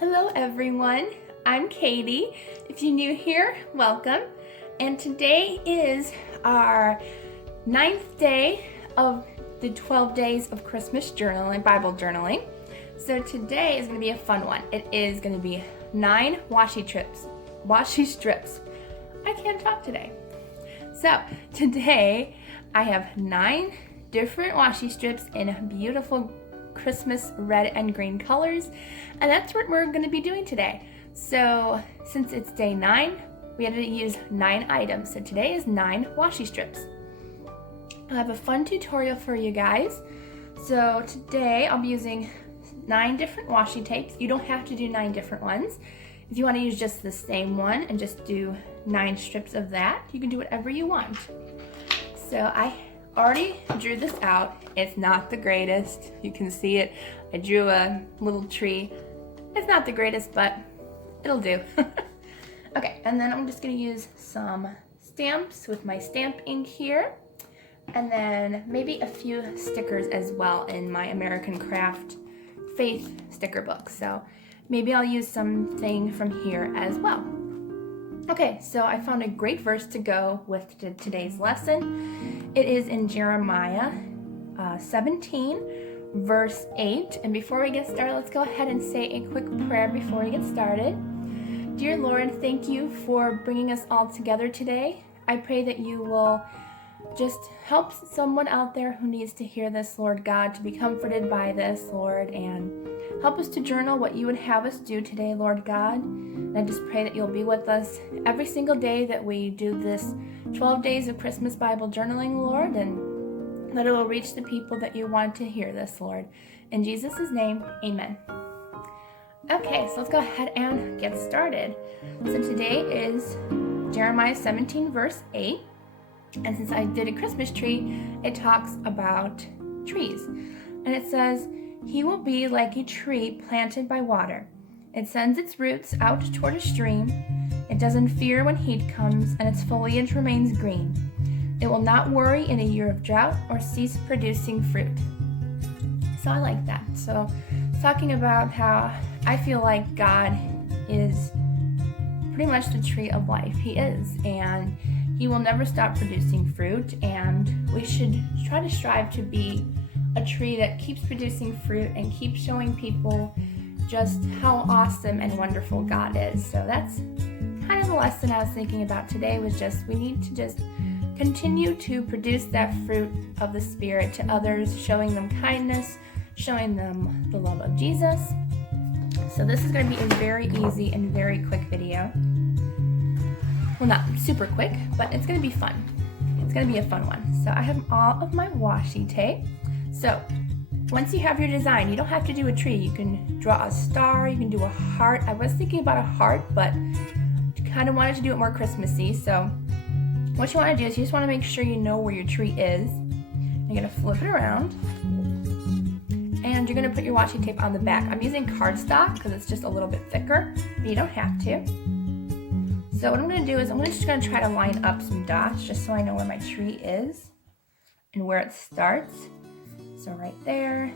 Hello everyone, I'm Katie. If you're new here, welcome. And today is our 9th day of the 12 days of Christmas journaling, Bible journaling. So today is going to be a fun one. It is going to be 9 washi strips. I can't talk today. So today I have 9 different washi strips in beautiful Christmas red and green colors, and that's what we're going to be doing today. So since it's day 9, we had to use 9 items. So today is 9 washi strips. I have a fun tutorial for you guys. So today I'll be using 9 different washi tapes. You don't have to do 9 different ones. If you want to use just the same one and just do 9 strips of that, you can do whatever you want. So I already drew this out. It's not the greatest. You can see it. I drew a little tree. It's not the greatest, but it'll do. Okay, and then I'm just gonna use some stamps with my stamp ink here, and then maybe a few stickers as well in my American Craft Faith sticker book. So maybe I'll use something from here as well. Okay, so I found a great verse to go with today's lesson. It is in Jeremiah 17, verse 8. And before we get started, let's go ahead and say a quick prayer before we get started. Dear Lord, thank you for bringing us all together today. I pray that you will just help someone out there who needs to hear this, Lord God, to be comforted by this, Lord, and help us to journal what you would have us do today, Lord God. And I just pray that you'll be with us every single day that we do this 12 days of Christmas Bible journaling, Lord, and that it will reach the people that you want to hear this, Lord. In Jesus' name, amen. Okay, so let's go ahead and get started. So today is Jeremiah 17, verse 8. And since I did a Christmas tree, it talks about trees. And it says, "He will be like a tree planted by water. It sends its roots out toward a stream. It doesn't fear when heat comes, and its foliage remains green. It will not worry in a year of drought or cease producing fruit." So I like that. So talking about how I feel like God is pretty much the tree of life. He is, and he will never stop producing fruit, and we should try to strive to be a tree that keeps producing fruit and keeps showing people just how awesome and wonderful God is. So that's kind of the lesson I was thinking about today, was just we need to just continue to produce that fruit of the Spirit to others, showing them kindness, showing them the love of Jesus. So this is going to be a very easy and very quick video. Well, not super quick, but it's going to be fun. It's going to be a fun one. So I have all of my washi tape. So once you have your design, you don't have to do a tree. You can draw a star, you can do a heart. I was thinking about a heart, but kind of wanted to do it more Christmassy. So what you want to do is you just want to make sure you know where your tree is. You're going to flip it around, and you're going to put your washi tape on the back. I'm using cardstock because it's just a little bit thicker, but you don't have to. So what I'm going to do is I'm just going to try to line up some dots just so I know where my tree is and where it starts. So right there,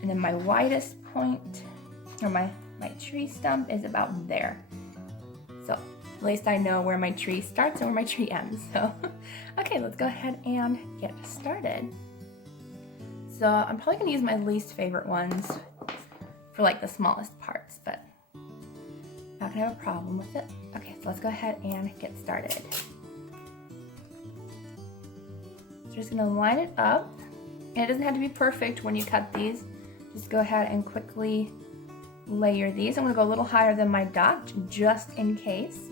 and then my widest point, or my tree stump, is about there. So at least I know where my tree starts and where my tree ends. So, okay, let's go ahead and get started. So I'm probably going to use my least favorite ones for like the smallest parts, but not going to have a problem with it. Okay, so let's go ahead and get started. So just going to line it up. And it doesn't have to be perfect when you cut these. Just go ahead and quickly layer these. I'm going to go a little higher than my dot just in case.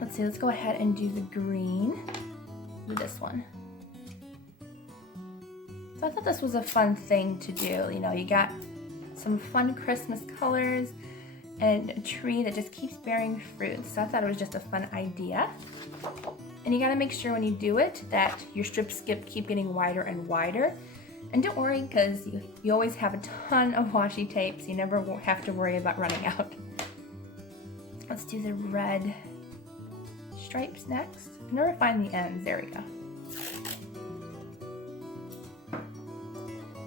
Let's see, let's go ahead and do the green. Do this one. So I thought this was a fun thing to do. You know, you got some fun Christmas colors and a tree that just keeps bearing fruit. So I thought it was just a fun idea. And you gotta make sure when you do it that your strips keep getting wider and wider. And don't worry, because you always have a ton of washi tapes. You never have to worry about running out. Let's do the red stripes next. I never find the ends. There we go.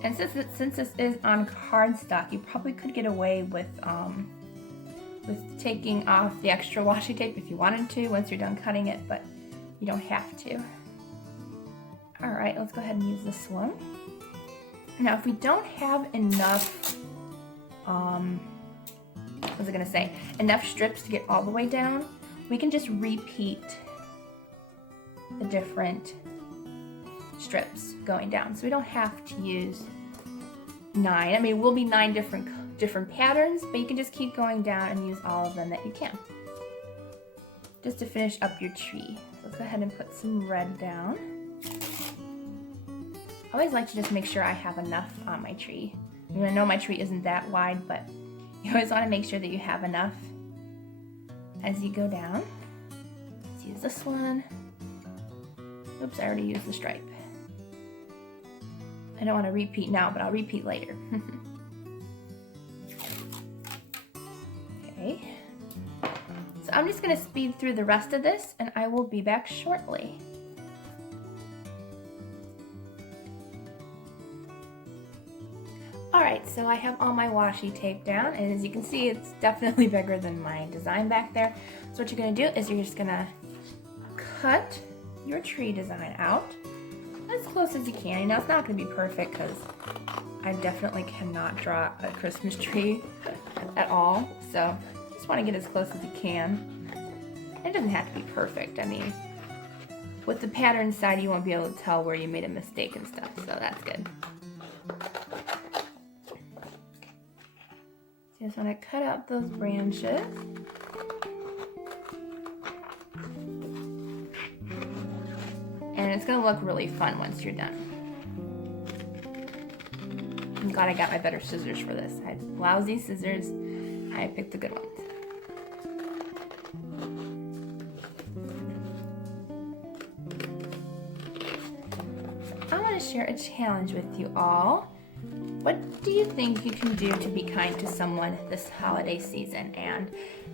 And since this is on cardstock, you probably could get away with taking off the extra washi tape if you wanted to once you're done cutting it, but you don't have to. All right, let's go ahead and use this one. Now, if we don't have enough, what was I gonna say? Enough strips to get all the way down, we can just repeat the different strips going down. So we don't have to use 9. I mean, it will be 9 different patterns, but you can just keep going down and use all of them that you can. Just to finish up your tree. So let's go ahead and put some red down. I always like to just make sure I have enough on my tree. I mean, I know my tree isn't that wide, but you always want to make sure that you have enough as you go down. Let's use this one. Oops, I already used the stripe. I don't want to repeat now, but I'll repeat later. Okay. So I'm just going to speed through the rest of this, and I will be back shortly. Alright, so I have all my washi tape down, and as you can see, it's definitely bigger than my design back there. So what you're going to do is you're just going to cut your tree design out as close as you can. You know, it's not going to be perfect because I definitely cannot draw a Christmas tree at all. So just want to get as close as you can. It doesn't have to be perfect. I mean, with the pattern side, you won't be able to tell where you made a mistake and stuff, so that's good. Just want to cut out those branches. And it's going to look really fun once you're done. I'm glad I got my better scissors for this. I had lousy scissors. I picked the good ones. I want to share a challenge with you all. What do you think you can do to be kind to someone this holiday season? And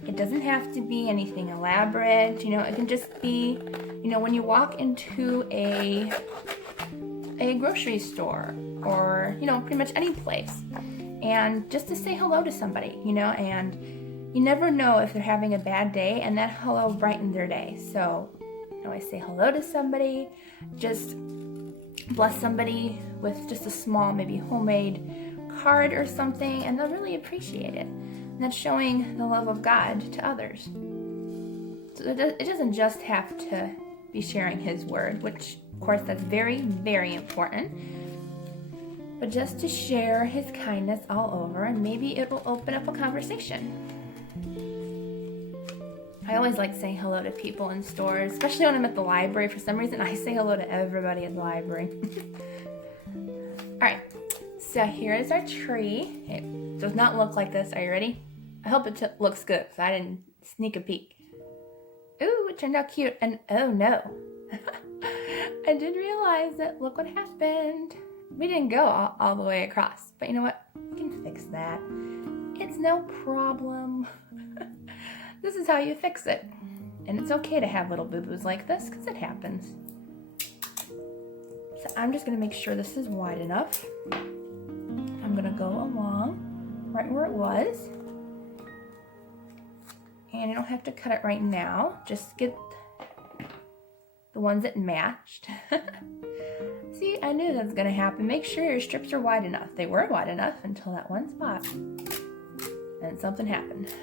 it doesn't have to be anything elaborate. You know, it can just be, you know, when you walk into a grocery store or, you know, pretty much any place, and just to say hello to somebody, you know, and you never know if they're having a bad day, and that hello brightened their day. So, you know, I say hello to somebody, just bless somebody with just a small, maybe homemade card or something, and they'll really appreciate it. And that's showing the love of God to others. So it doesn't just have to be sharing His word, which of course that's very, very important, but just to share His kindness all over, and maybe it will open up a conversation. I always like saying hello to people in stores, especially when I'm at the library. For some reason, I say hello to everybody at the library. Alright, so here is our tree. It does not look like this. Are you ready? I hope it looks good, because I didn't sneak a peek. Ooh, it turned out cute, and oh no. I did realize that, look what happened. We didn't go all the way across, but you know what? We can fix that. It's no problem. This is how you fix it. And it's okay to have little boo-boos like this, because it happens. So I'm just going to make sure this is wide enough. I'm going to go along right where it was. And you don't have to cut it right now. Just get the ones that matched. See, I knew that was going to happen. Make sure your strips are wide enough. They were wide enough until that one spot. And something happened.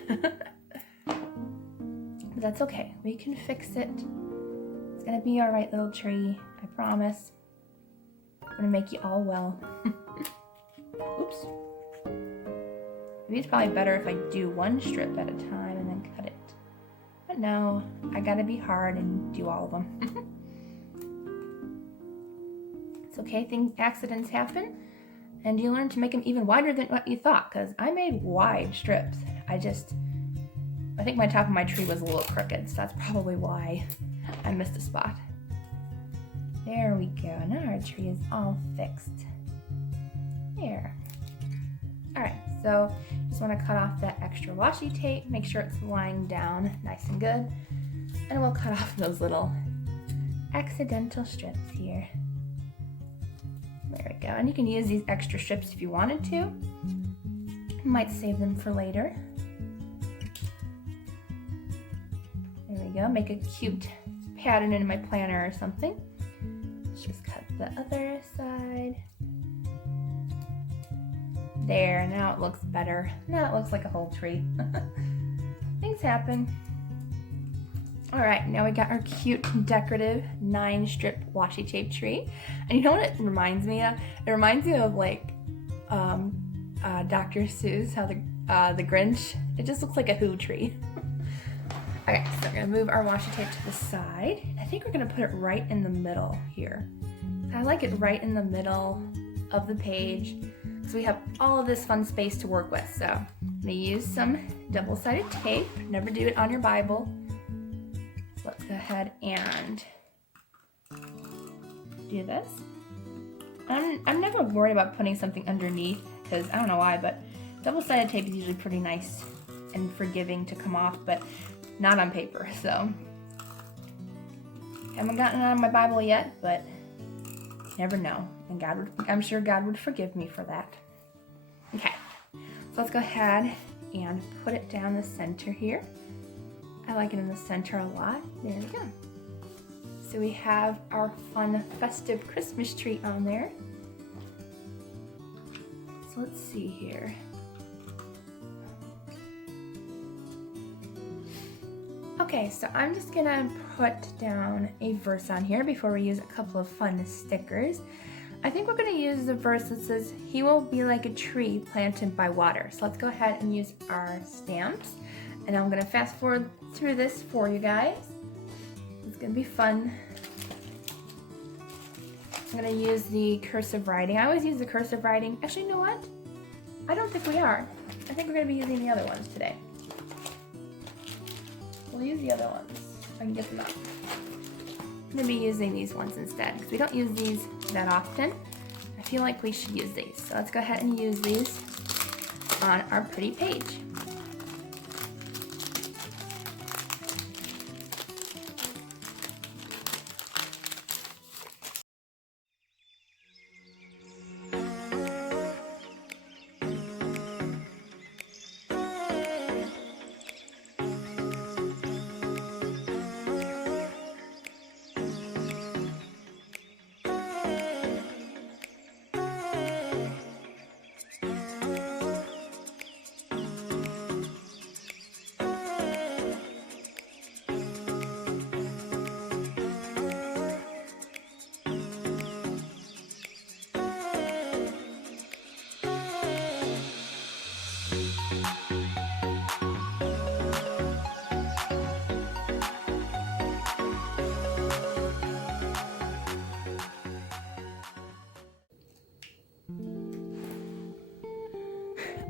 But that's okay. We can fix it. It's going to be all right, little tree. I promise. I'm going to make you all well. Oops. Maybe it's probably better if I do one strip at a time and then cut it. But no, I gotta be hard and do all of them. It's okay, accidents happen, and you learn to make them even wider than what you thought, because I made wide strips. I think my top of my tree was a little crooked, so that's probably why I missed a spot. There we go, now our tree is all fixed. There. Alright, so just want to cut off that extra washi tape, make sure it's lying down nice and good, and we'll cut off those little accidental strips here. There go. And you can use these extra strips if you wanted to. You might save them for later. There we go. Make a cute pattern in my planner or something. Let's just cut the other side. There, now it looks better. Now it looks like a whole tree. Things happen. All right, now we got our cute decorative 9-strip washi tape tree. And you know what it reminds me of? It reminds me of like Dr. Seuss, how the Grinch, it just looks like a Who tree. Okay, so we're gonna move our washi tape to the side. I think we're gonna put it right in the middle here. I like it right in the middle of the page, so we have all of this fun space to work with. So I'm gonna use some double-sided tape. Never do it on your Bible. Let's go ahead and do this. I'm never worried about putting something underneath because I don't know why, but double-sided tape is usually pretty nice and forgiving to come off, but not on paper. So haven't gotten it on my Bible yet, but you never know. And I'm sure God would forgive me for that. Okay, so let's go ahead and put it down the center here. I like it in the center a lot. There we go. So we have our fun festive Christmas tree on there. So let's see here. Okay, so I'm just gonna put down a verse on here before we use a couple of fun stickers. I think we're gonna use the verse that says, "He will be like a tree planted by water." So let's go ahead and use our stamps. And I'm gonna fast forward through this for you guys. It's gonna be fun. I'm gonna use the cursive writing. I always use the cursive writing. Actually, you know what? I don't think we are. I think we're gonna be using the other ones today. We'll use the other ones if I can get them out. I'm gonna be using these ones instead because we don't use these that often. I feel like we should use these. So let's go ahead and use these on our pretty page.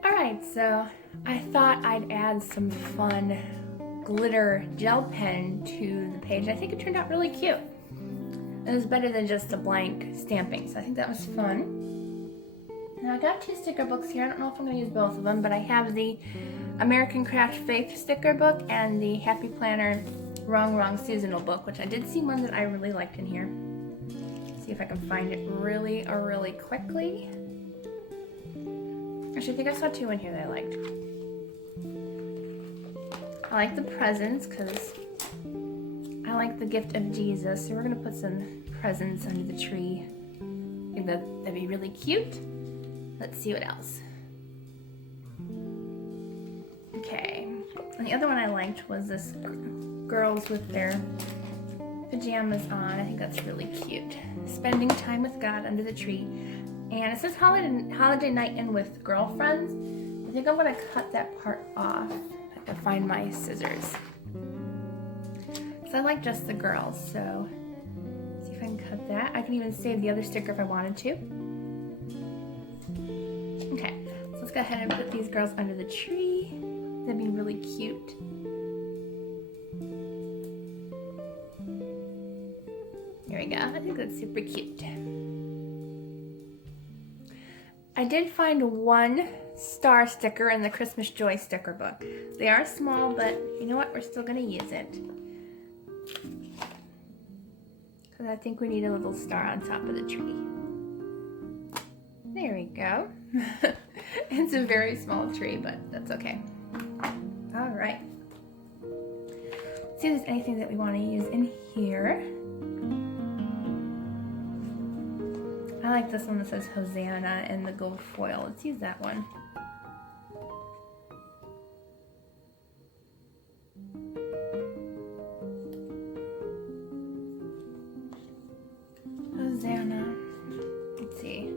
Alright, so I thought I'd add some fun glitter gel pen to the page. I think it turned out really cute. It was better than just a blank stamping, so I think that was fun. Now I got 2 sticker books here. I don't know if I'm going to use both of them, but I have the American Craft Faith sticker book and the Happy Planner Rongrong seasonal book, which I did see one that I really liked in here. See if I can find it really quickly. Actually, I think I saw 2 in here that I liked. I like the presents because I like the gift of Jesus. So we're going to put some presents under the tree. I think that'd be really cute. Let's see what else. Okay. And the other one I liked was this girls with their pajamas on. I think that's really cute. Spending time with God under the tree. And it says holiday night in with girlfriends. I think I'm gonna cut that part off. I have to find my scissors. So I like just the girls, so see if I can cut that. I can even save the other sticker if I wanted to. Okay, so let's go ahead and put these girls under the tree. That'd be really cute. Here we go. I think that's super cute. I did find 1 star sticker in the Christmas Joy sticker book. They are small, but you know what? We're still going to use it. Because I think we need a little star on top of the tree. There we go. It's a very small tree, but that's okay. All right. See if there's anything that we want to use in here. I like this one that says Hosanna and the gold foil. Let's use that one. Hosanna. Let's see.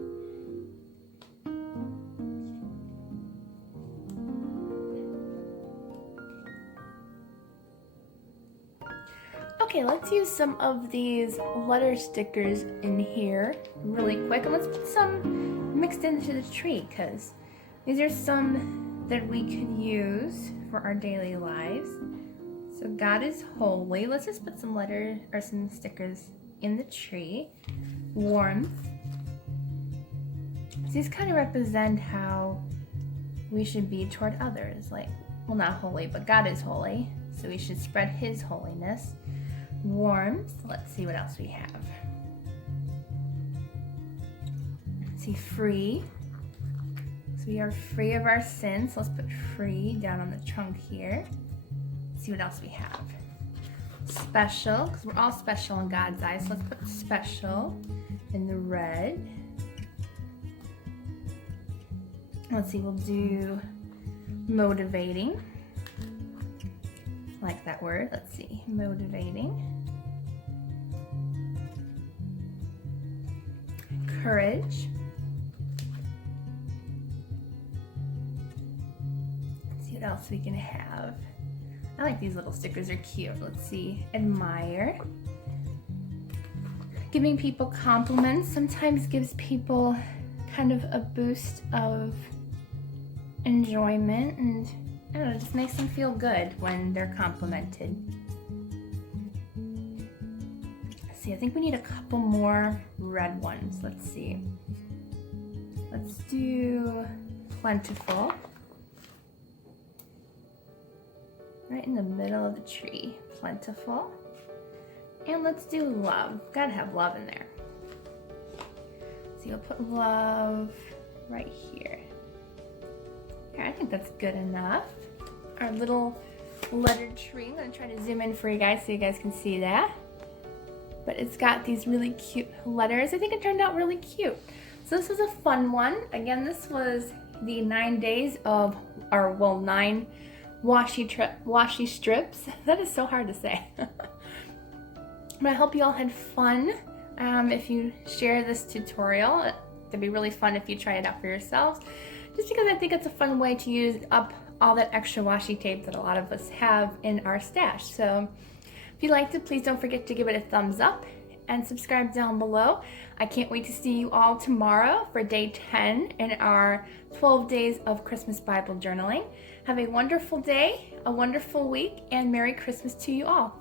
Okay, let's use some of these letter stickers in here really quick, and let's put some mixed into the tree, because these are some that we could use for our daily lives. So God is holy. Let's just put some letter or some stickers in the tree. Warmth. So these kind of represent how we should be toward others. Like, well, not holy, but God is holy, so we should spread His holiness. Warmth. Let's see what else we have. Let's see, free. So we are free of our sins. Let's put free down on the trunk here. Let's see what else we have. Special, because we're all special in God's eyes. So let's put special in the red. Let's see, we'll do motivating. I like that word. Let's see, motivating. Courage. Let's see what else we can have. I like these little stickers, are cute. Let's see, admire. Giving people compliments sometimes gives people kind of a boost of enjoyment, and I don't know, it just makes them feel good when they're complimented. Let's see, I think we need a couple more red ones. Let's see. Let's do plentiful. Right in the middle of the tree. Plentiful. And let's do love. Gotta have love in there. So you'll put love right here. Okay, I think that's good enough. Our little lettered tree. I'm gonna try to zoom in for you guys so you guys can see that. But it's got these really cute letters. I think it turned out really cute. So this was a fun one. Again, this was the 9 days of, or well, 9 washi strips. That is so hard to say. But I hope you all had fun. If you share this tutorial, it'd be really fun if you try it out for yourselves. Just because I think it's a fun way to use up all that extra washi tape that a lot of us have in our stash. So if you liked it, please don't forget to give it a thumbs up and subscribe down below. I can't wait to see you all tomorrow for day 10 in our 12 days of Christmas Bible journaling. Have a wonderful day, a wonderful week, and Merry Christmas to you all.